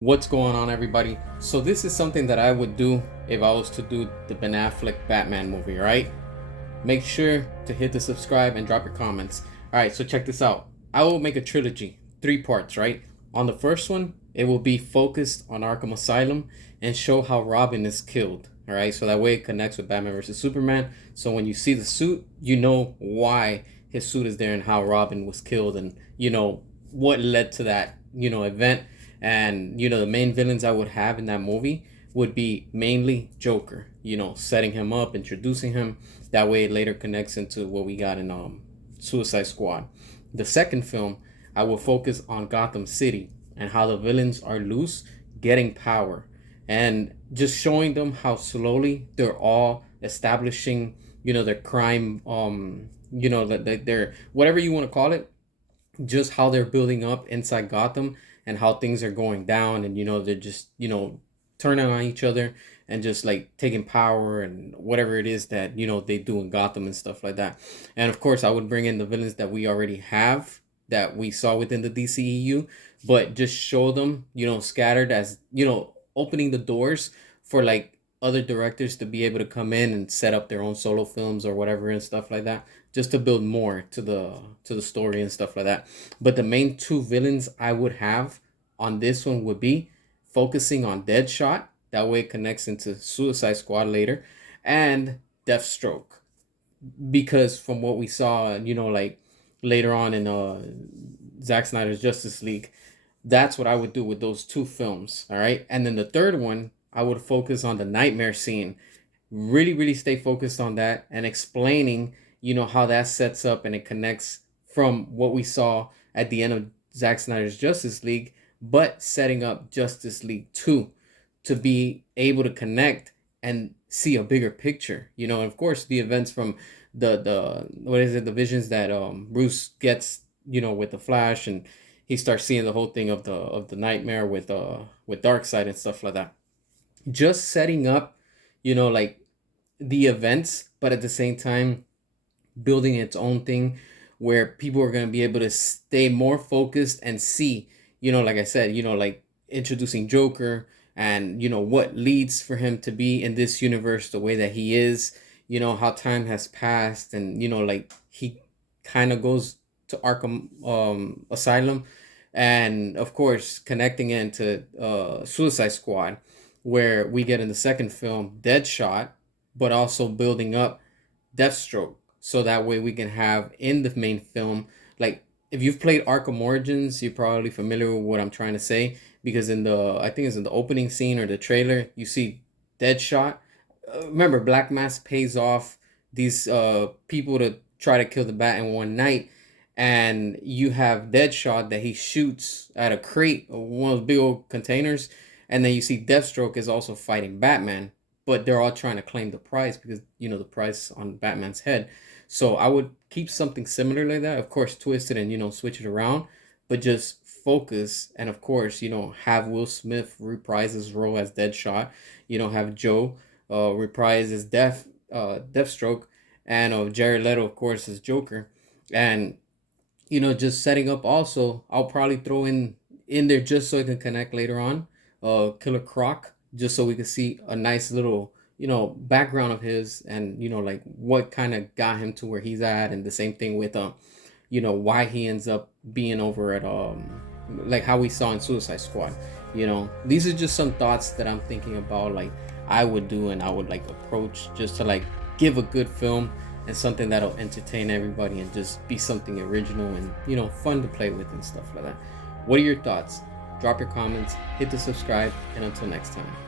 What's going on, everybody? So this is something that I would do if I was to do the Ben Affleck Batman movie, right? Make sure to hit the subscribe and drop your comments. All right, so check this out. I will make a trilogy, 3 parts, right? On the first one, it will be focused on Arkham Asylum and show how Robin is killed. All right, so that way it connects with Batman versus Superman. So when you see the suit, you know why his suit is there and how Robin was killed, and what led to that event. And the main villains I would have in that movie would be mainly Joker, setting him up, introducing him. That way it later connects into what we got in Suicide Squad. The second film, I will focus on Gotham City and how the villains are loose, getting power, and just showing them how slowly they're all establishing, their crime, that they're whatever you want to call it, just how they're building up inside Gotham and how things are going down, and they're just turning on each other and just like taking power and whatever it is that they do in Gotham and stuff like that. And of course I would bring in the villains that we already have, that we saw within the DCEU, but just show them scattered, as opening the doors for like other directors to be able to come in and set up their own solo films or whatever and stuff like that, just to build more to the story and stuff like that. But the main two villains I would have on this one would be focusing on Deadshot. That way it connects into Suicide Squad later, and Deathstroke, because from what we saw, like later on in Zack Snyder's Justice League, that's what I would do with those two films. All right, and then the third one, I would focus on the nightmare scene. Really, really stay focused on that and explaining, how that sets up and it connects from what we saw at the end of Zack Snyder's Justice League, but setting up Justice League 2 to be able to connect and see a bigger picture. And of course the events from the what is it, the visions that Bruce gets, with the Flash, and he starts seeing the whole thing of the nightmare with Darkseid and stuff like that. Just setting up, like the events, but at the same time building its own thing where people are going to be able to stay more focused and see, like I said, like introducing Joker, and what leads for him to be in this universe the way that he is, how time has passed, and like he kind of goes to Arkham Asylum, and of course connecting into Suicide Squad, where we get in the second film Deadshot, but also building up Deathstroke, so that way we can have in the main film, like if you've played Arkham Origins, you're probably familiar with what I'm trying to say, because I think it's in the opening scene or the trailer, you see Deadshot. Remember, Black Mask pays off these people to try to kill the Bat in one night, and you have Deadshot that he shoots at a crate, one of those big old containers, and then you see Deathstroke is also fighting Batman, but they're all trying to claim the prize, because the price on Batman's head. So I would keep something similar like that, of course twist it and switch it around, but just focus. And of course have Will Smith reprise his role as Deadshot, have Joe reprise his Deathstroke, and Jared Leto of course as Joker. And just setting up, also I'll probably throw in there, just so it can connect later on, Killer Croc, just so we can see a nice little background of his, and like what kind of got him to where he's at, and the same thing with why he ends up being over at like how we saw in Suicide Squad. These are just some thoughts that I'm thinking about, like I would do and I would like approach, just to like give a good film and something that'll entertain everybody and just be something original and fun to play with and stuff like that. What are your thoughts? Drop your comments, hit the subscribe, and until next time.